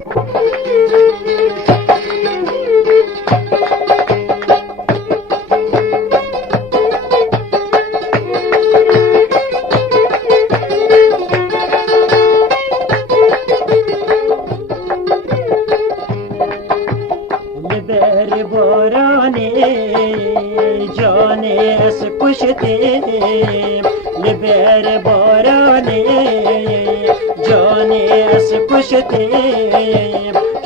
لبر بارانه جان اس کشتیم لبر بارانه جان اس کشتیم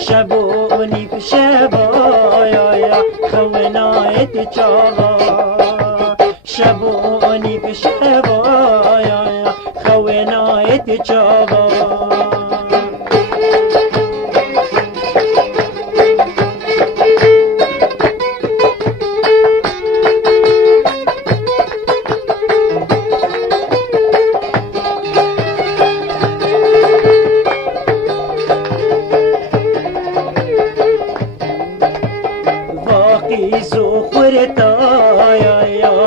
شبونی شبایا خونایت چاوا شبونی شبایا خونایت چاوا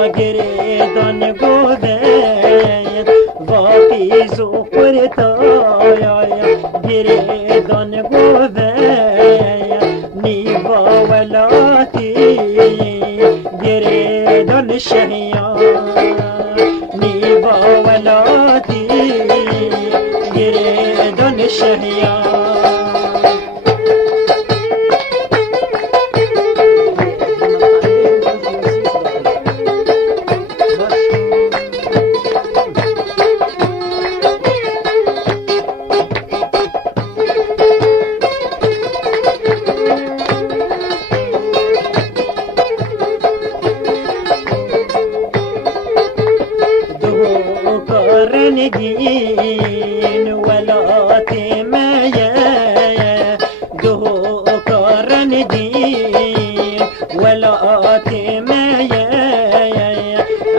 یا گریدان گوید واقعی زخورتا یا گریدان گوید نیوا ولاتی گریدان شهیان نیوا ولاتی گریدان شهیان دين ولا تمايا دو قرن دين ولا تمايا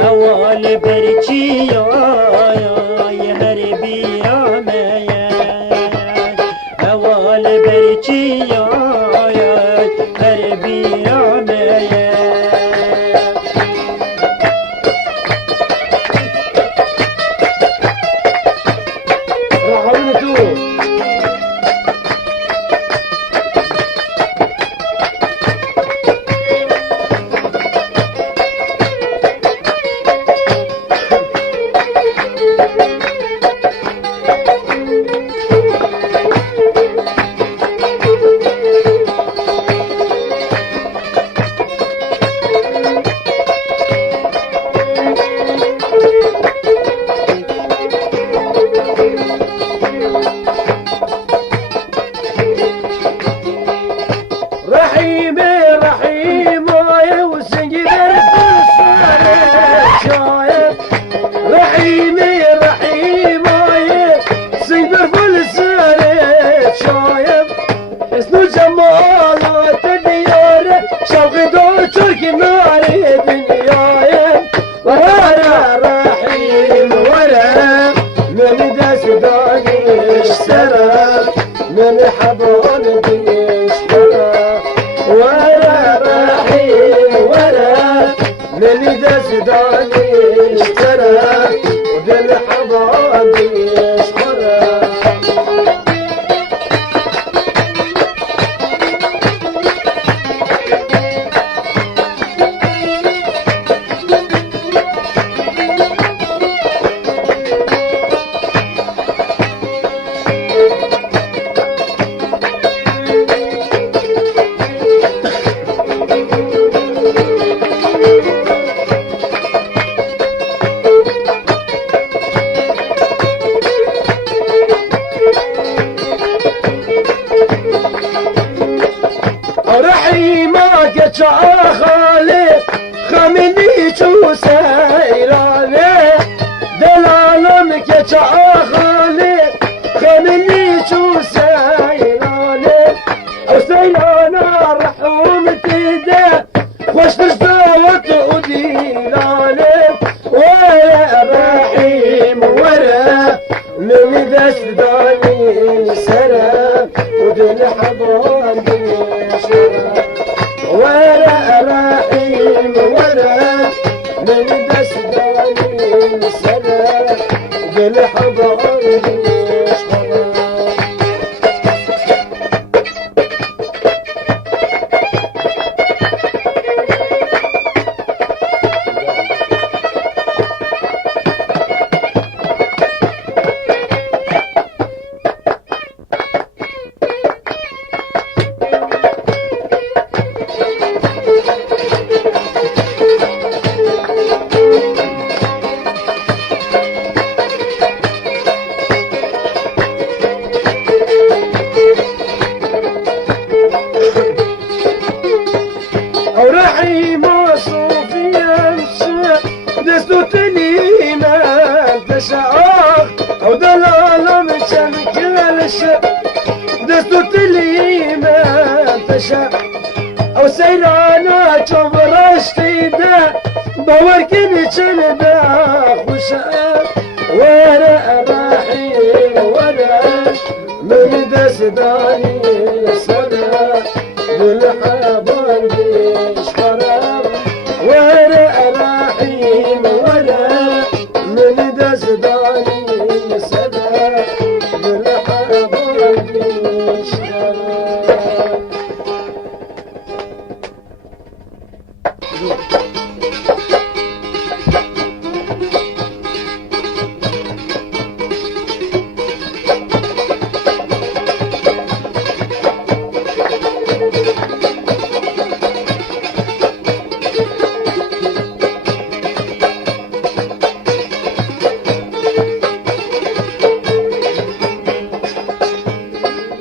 أول برشيا يهربي يا مايا أول برشيا يهربي يا مايا الشب دستو تلي ما تشا او سيرانا چوبرشتی ده باور کنی چن ده خوشا ورا راحي ورا من دستاني سدا بالحبان بشقرب ورا راحي ورا من دستاني سدا بالحبان بشقرب.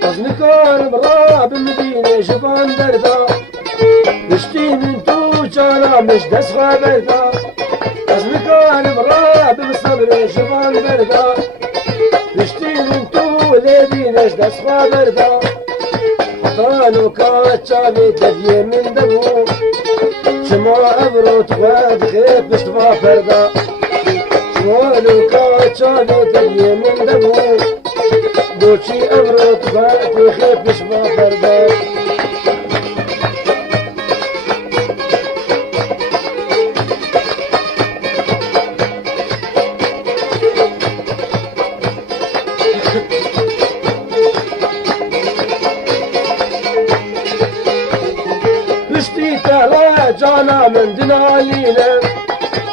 أزنكار برا بالمدينة جبان بردا بشتي من تو جانا مش دسخة بردا أزنكار برا بالصبر جبان بردا بشتي من تو ليدي مش دسخة بردا حطانو كاتشابي تدي من دمو شما أبرو تغاد خيب بشتفا فردا شمالو كاتشابي تدي من دمو دوشي أبرد فاتي خيف بشبا فردان بشتي تلا جانا من دنالينا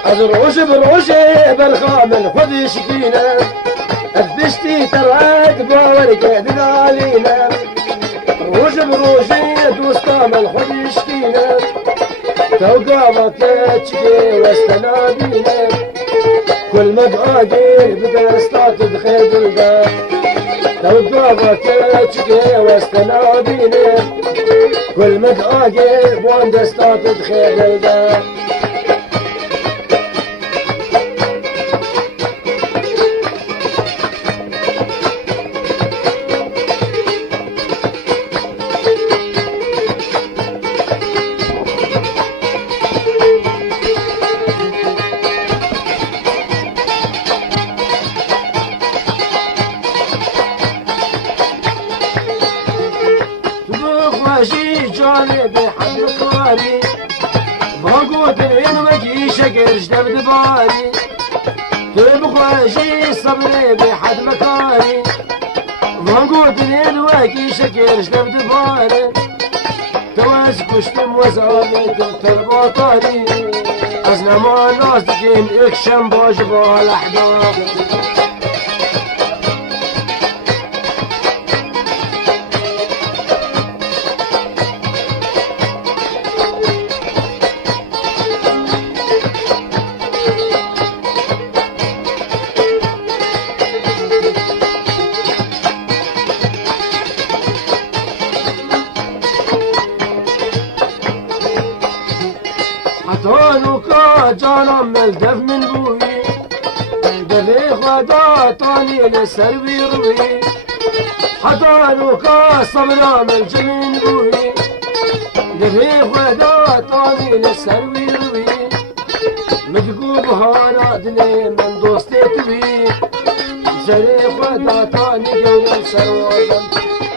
از روش بروشي برخامل خدي شكينا بشتي ترعد باورك دلالينا روج بروجي دوستام الخد يشكينا توقعبك تشكي واستنادينا كل ما بقاقير بدرستات بخير بلدا توقعبك تشكي واستنادينا كل ما بقاقير بوندستات بخير بلدا. ماشي جاني بحد مكاري بقود المجي شقر جدب دباري تبغاشي صبري بحد مكاري بقود المجي شقر جدب دباري توز كشتم وزعامي كنت البطاري أزنا ما ناس دكين اكشم باجبا الأحداث حتانو كا جانا ملدف من بوي دفي خدا تاني لسربي روي حتانو كا صبرا ملج من بوي دفي خدا تاني لسربي روي مدقو بهانا دني من دوستي توي زري خدا تاني قولا سروازم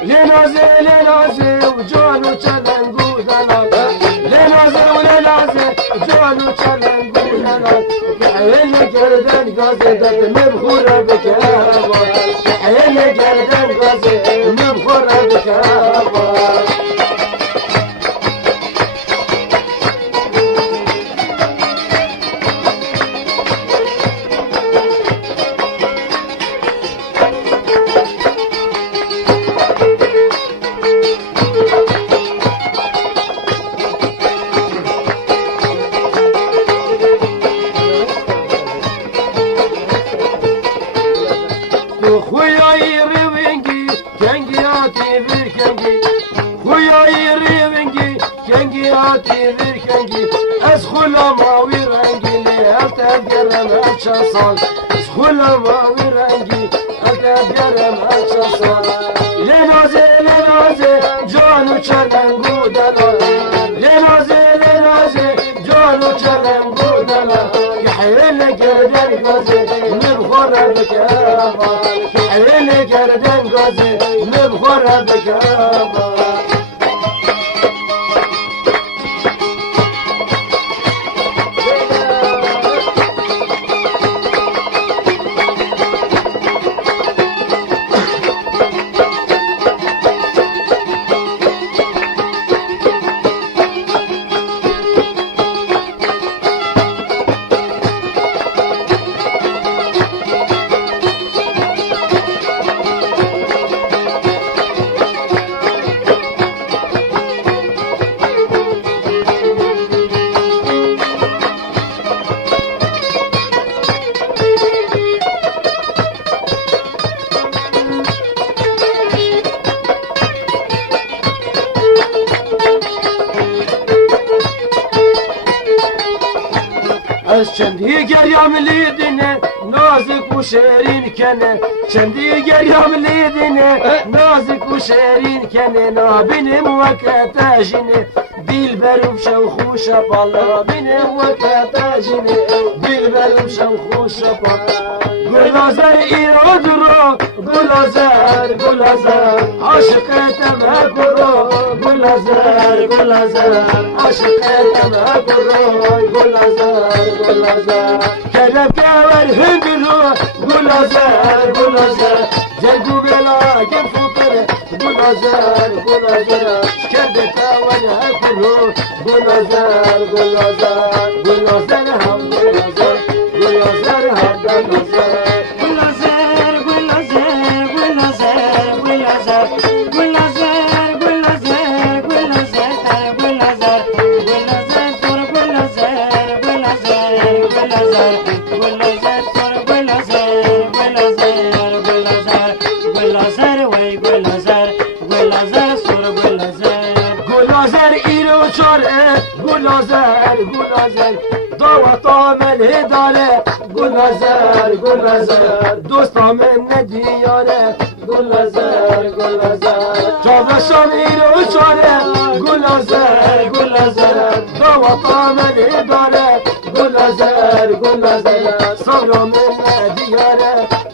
لنازي وجانو چلنگو دلالا لنازي جانو چلن بولنات كحيل جردن غازي دت مبخورة بكابا كحيل جردن غازي مبخورة بكابا از خلا ماوی رنگی لیفت بیارم هرچه سال از خلا ماوی رنگی لیفت بیارم هرچه سال چرم بودلا لنازه جانو چرم بودلا حيل گردن گازه نبخوره بکرما حيل گردن گازه نبخوره بکرما از چندی گریم لیدینه نازک و شیرین کنه چندی گریم لیدینه نازک و شیرین کنه نابینم وقت جینه بیل برم شو خوش بالا بینم وقت جینه بیل برم شو خوش بالا گلازر ایراد رو گلازر عاشقتم کرو گلازر عاشقتم کرو گلازر کرم کور هنگ رو گلازر جرگو بلا گم فوتر گلازر کرده کور کرو گلازر هم گلازر هم گلازر دعوت آمن هداره گلازر دوست آمن ندیاره گلازر جاوشان ایرو چاره گلازر دعوت آمن هداره گلازر سارا من ندیاره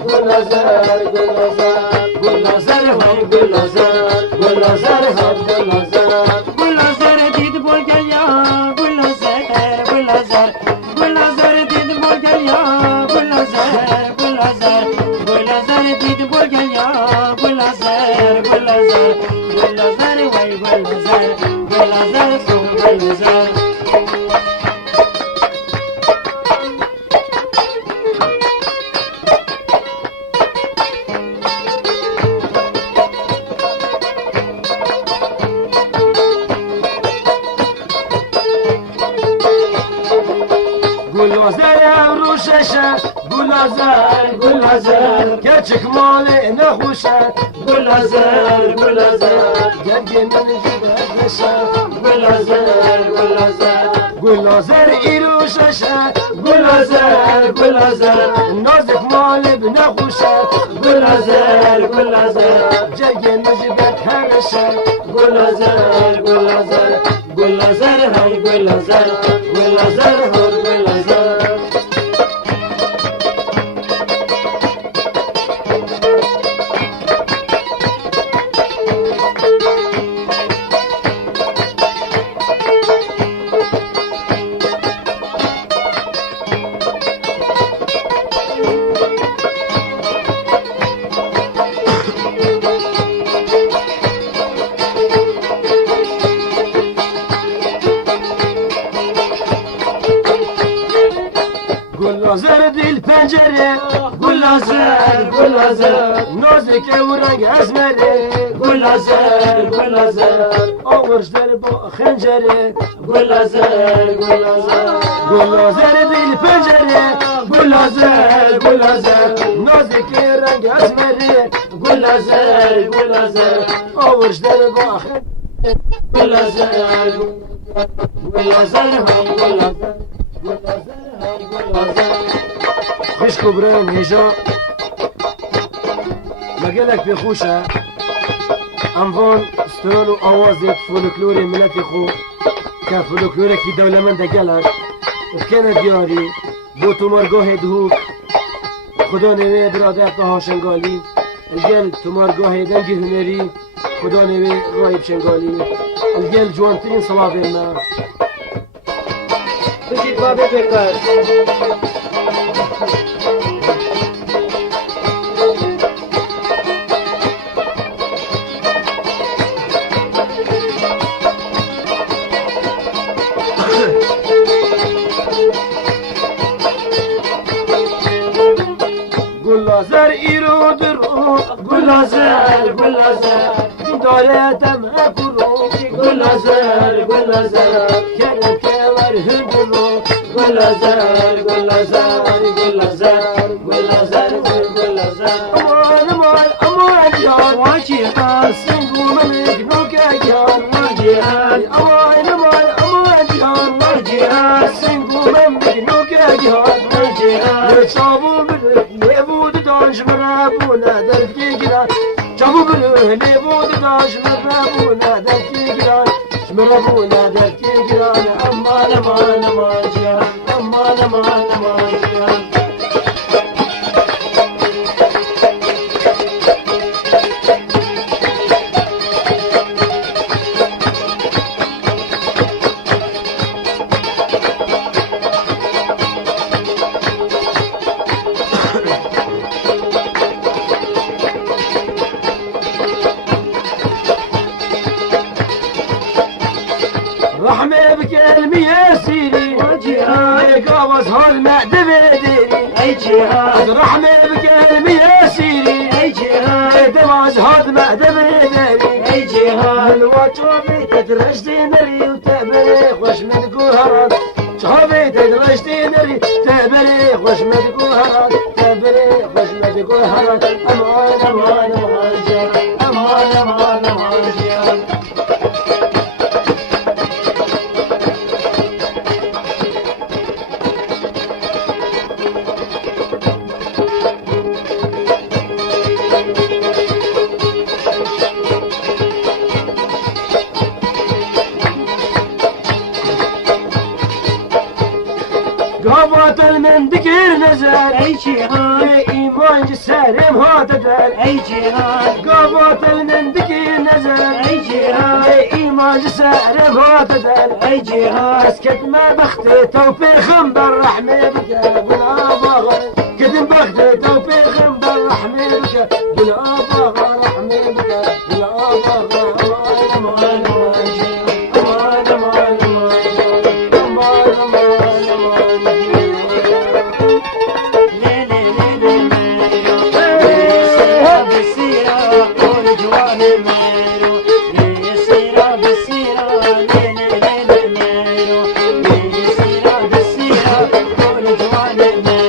گلازر هم گلازر دید بگیا گلازر دید بگیا گلازر دید بگیا گلازر وای گلازر سون گلازر گلازر روششه گلازر کچک مال نخوشه گلازر گرگ من جبهشه گلازر ایروششه گلازر نازک مال بنخوشه گلازر جرگ من جبهشه گلازر هم گلازر گلازر دل پنجره گلازر نازک و رنگ ازمره گلازر آورش در با خنجره گلازر دل پنجره گلازر نازک رنگ ازمره گلازر آورش در با خنجره گلازر هم خشك برام نيجا ما قالك بخوشة أنفون سترون و آوازت فولکلوری ملتی خو که فولکلوری کی دولمند گلر افکنه دیاری بو تمارگاه دهوک خدا نوی برادر تا شنگالی الگل تمارگاه دنگ هنری خدا نوی غایب شنگالی الگل جوانترین صلابه ما بگید بابه بکر گلازر ایرو درو گلازر گلازر دارتم اکرو گلازر گلازر کلم کلر هندرو گلازر گلازر گلازر گلازر گلازر امان امان امان جان واجی هست سنگو منک نوکه جان واجی هست امان امان امان جان واجی هست سنگو منک نوکه جان واجی هست چابو بره نبود دانش مرابونه در گیران چابو بره نبود دانش مرابونه در گیران مرابونه در گیران امان امان امان جان امان امان امان جان رحمة بكلمي يا سيري وجهاد قابض هالمعدة بديري اي جهاد رحمة بكلمي يا سيري اي جهاد دواز هاد معدة بديري اي جهاد الواتشوبي تدرج دينري وتبري خوش من قهران شوبي تدرج دينري تبري خوش من قهران تبري خوش من قهران امان امان امان جان امان امان امان جان قابط من ذكر نزل اي جهاد إيمان جسارم هذا دار اي جهاد قابط من ذكر نزل اي جهاد إيمان جسارم هذا دار اي جهاد اسكت ما بختي توفيق بالرحمة بك بالآبا قدم بختي توفيق بالرحمة بك بالآبا رحمة بك بالآبا امان امان جان امان امان امان لي لي لي لي سيرة بسيرة كل جوان ميرو لي سيرة بسيرة لي لي لي لي ميرو لي سيرة بسيرة كل جوان ميرو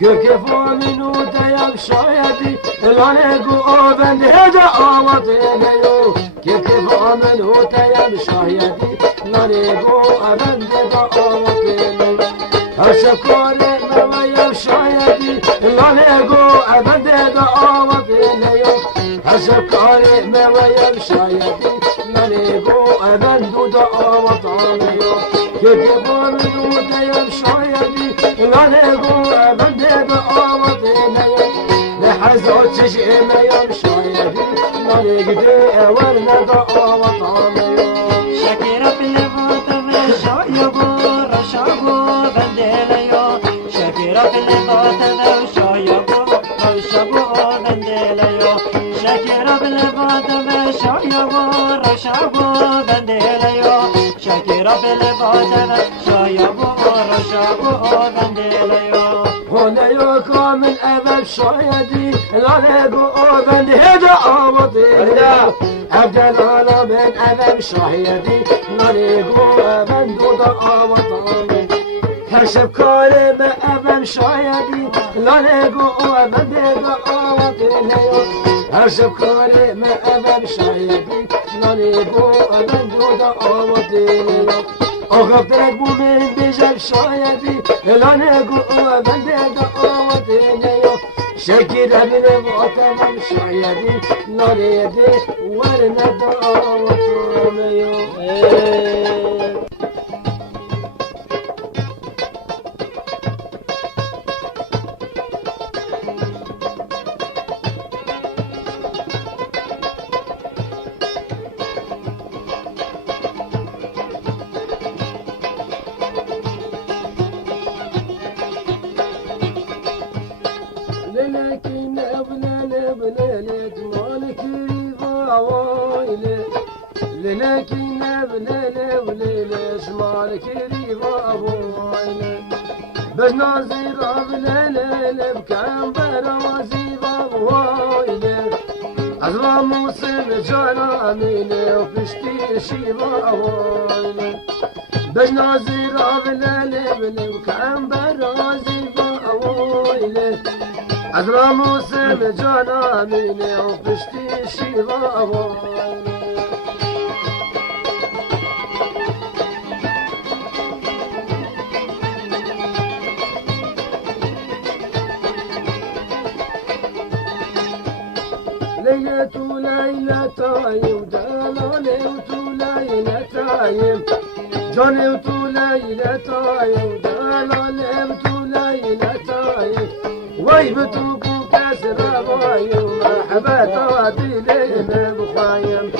Köke faminu tayam şayeti Lane gu ben de avat eleyo Köke faminu tayam şayeti Lane gu ben de avat eleyo Her şakare mevayam şayeti Lane gu ben de avat eleyo Her şakare mevayam şayeti Lane gu ben de avat eleyo Köke faminu tayam şayeti Lane gu ben de avat eleyo لحزوت شجئنا يا مشايدي ما نقدر ورنا ضاوط عميو شكرا بالفوت مشايبو رشابو بندليو شكرا بالفوت مشايبو رشابو بندليو شكرا بالفوت شایا و رشابو بندلیو شکر بالبادن شایا و رشابو بندلیو هنيو كامل أبب شايدي لا لقو بند هدا آمضي أبدال أنا من أبب شايدي لا لقو بند هدا آمضي هرشب كارم أبب شايدي لا لقو بند هدا آمضي هرشب كارم أبب شايدي لا لقو بند هدا آمضي آخف درک بو من بیجم شایدی الان گو بنده دعوتی نیو شکر همین واتمام شایدی ناریدی ورن دعوتی نیو لكن أبلال بلالت مالك رضا وايلة لكن أبلال بلالت مالك رضا وايلة بس ناظر بلال بكام برازي وايلة أزرع موسم جانا مني وفشتي شيبا وايلة بس ناظر بلال بكام برازي وايلة أزرع موسم جانا مني وفشتي شيبا ليلة ليلة تايم دلالي ليلة تايم جاني ليلة تايم دلالي ليلة تايم وي بتوكو كسر بايم مرحبا ليلة بخايم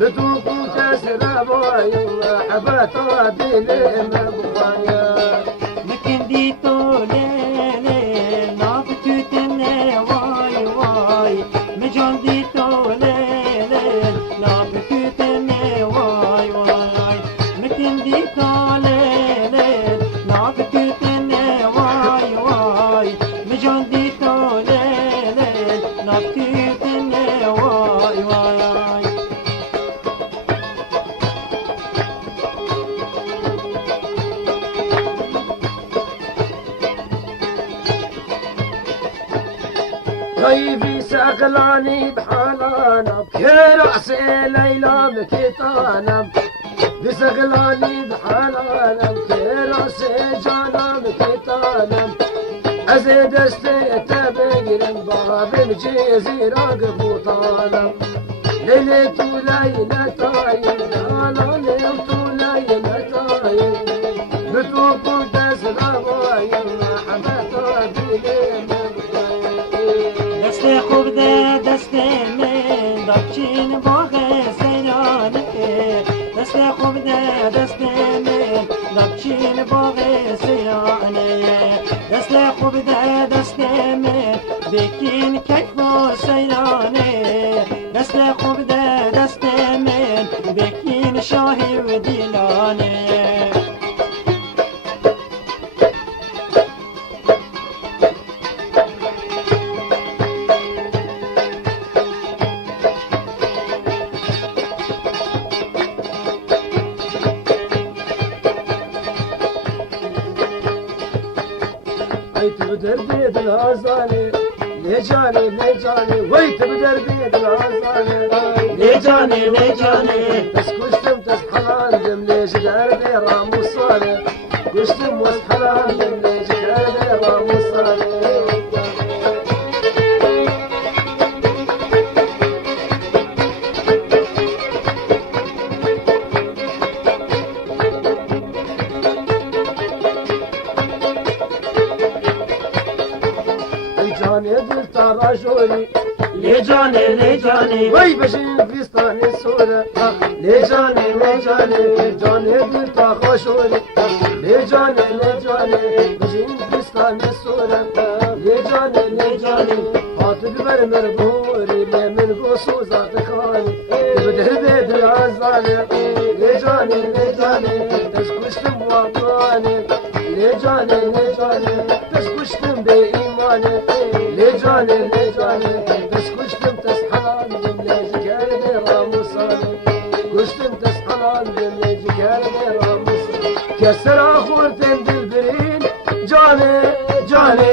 بتوكو كسر بايم مرحبا ليلة بخايم لكن ديتو ليلة نابتوتني واي واي مجان ديتو ليلة نابتوتني واي واي لكن ديتو ليلة نابتوتني واي واي مجان ديتو ليلة نابتوتني واي واي طيبي سقلاني بحالانم كراسي ليلى مكتانم بسقلاني بحالانم كراسي جانم مكتانم أزيد استيتبيرم باب الجزيرة قبوطانم ليلة ليلة طايم لا ليلة ليلة طايم بتوقو تسرى وايم حمد بليل دست خوب ده دست من داچین باغ سیرانه دست خوب ده دست من داچین باغ سیرانه دست خوب ده دست من بکین کیف و سیرانه دست خوب ده دست من بکین شاهی و دیلانه ويت بدربي بالهزاني لجاني لجاني ويت بدربي بالهزاني لجاني لجاني بس كشتم تسحلان دم ليش دربي رامو صالي كشتم وسحلان دم ليش دربي رامو صالي دل تراجوري لجاني لجاني وي بشين فيستاني سورة لجاني لجاني جاني دل تراجوري لجاني لجاني بشين فيستاني سورة لجاني لجاني هات البر مربوري من قصوصات خاني جانه لجانه لجانه تسكشتم وطانه لجانه لجانه تسكشتم بإيمانه لجانه لجانه تسكشتم تسحلان بملاجكار راموسانه كشتم تسحلان بملاجكار راموسانه كسر أخور تندل برين جانه جانه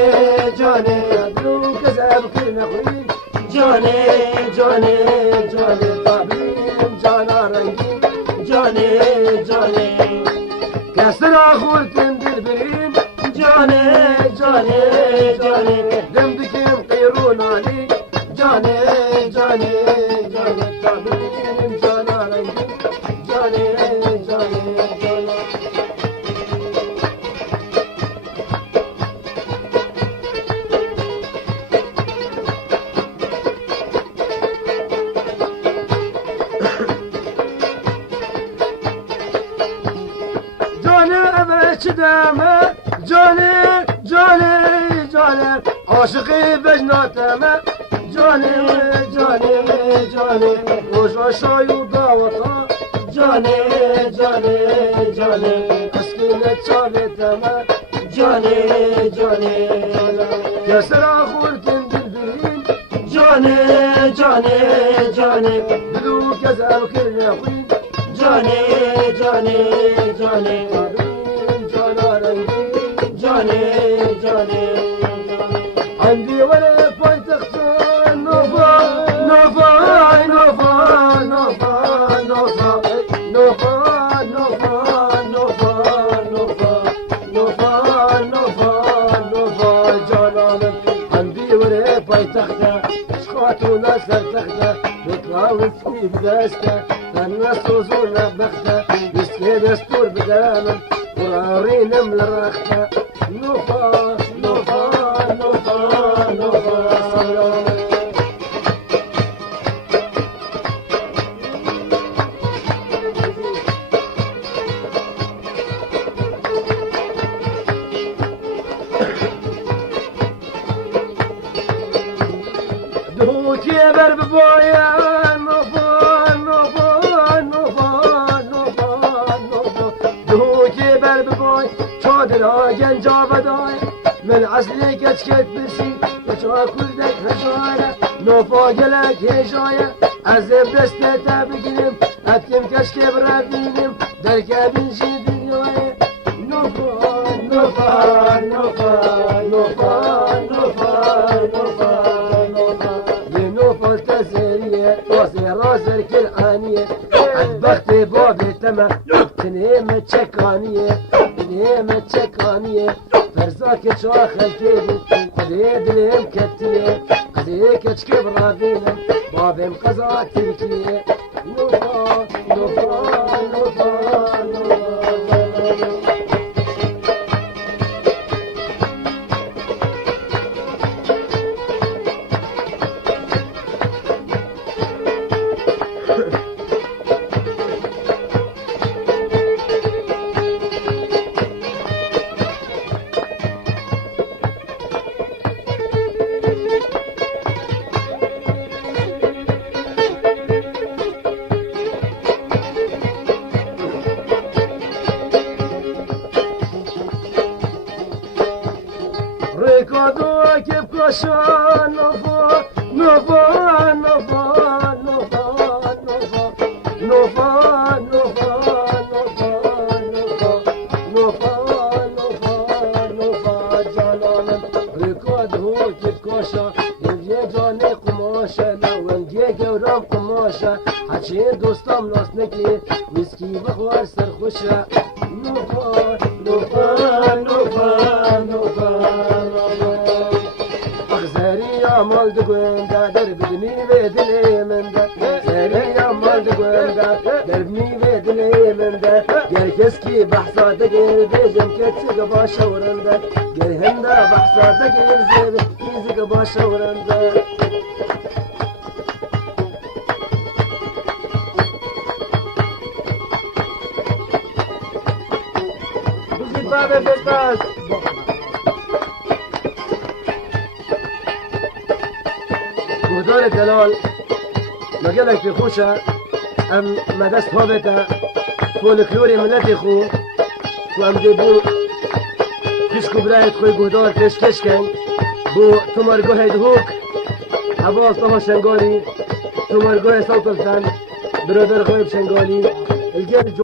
جانه دلو كذاب كرنا خوين جانه جانه جانه طابين جانا رنگين جانه جانه كسر أخور تندل برين جانه جانه جانه دمدكين قيرون علي جانه جانه جانه طابين جانا رنگين جانه جانه جانه دامه جاني جاني جاني عاشقي بجناتمه جاني جاني جاني وش عشاي ودعوتا جاني جاني جاني اسكنت شابتمه جاني جاني يسر اخور تندلبرين جاني جاني جاني بدو كذا وكل خوين جاني جاني جاني جاني جاني عندي ولا بنتخت نوفا نوفا نوفا نوفا نوفا نوفا نوفا نوفا نوفا نوفا نوفا جانان عندي ولا بنتخت شخاتو ناصر تخته بطلع وتسقي بداسته الناس وزورنا بخته يسقي دستور بدامن ورارين من الرخته نوفا نوفا نوفا نوفا سلام دوت يا برب بويا نوفا نوفا نوفا نوفا نوفا دوت يا برب بويا شادر جنجا بداي من عسلي كتكت برسي وشا كردك هجايا نوفا قلك هجايا عزم دستتا بقلم اتم كشك برابينم دركا بنجي دنيايا نوفا نوفا نوفا نوفا نوفا نوفا نوفا لنوفا التزهرية وصي راسر كالآنية عدبختي بابي تمام تنهيمة تشكانية تنهيمة تشكانية فرزاك شاخل كيبي قديد لهم كتية قديك تشكب رابينا بابي مقزا تركية نوفا نوفا نوفا نوفا ريكادو كيف كوشا نوفا نوفا نوفا نوفا نوفا نوفا نوفا نوفا نوفا نوفا نوفا جانانا ريكادو كيف كوشا يجي جاني قماشا لو انجي كورام قماشا حشين دوستام ناس نكي ويسكي بخوار سرخوشا نوفا نوفا نوفا نوفا مال دقوم دا دربني بدلي من دا سريع مال دقوم دا دربني بدلي من دا يركز كي بحصا دقير بيجم كتسق باشا ورندا قرهندا بحصا دقير زيب يزق باشا ورندا بزي بابا بستاز بهدار الدلال ما قالك في خوشة ام مدست هاوتا فولکلوری ملت خو و ام دی بو کشکو برایت خوی گهدار پیشکش کن بو تمرگاه دهوک حواظ طه شنگالی تمرگاه صوت الفن برادر خوی بشنگالی الگل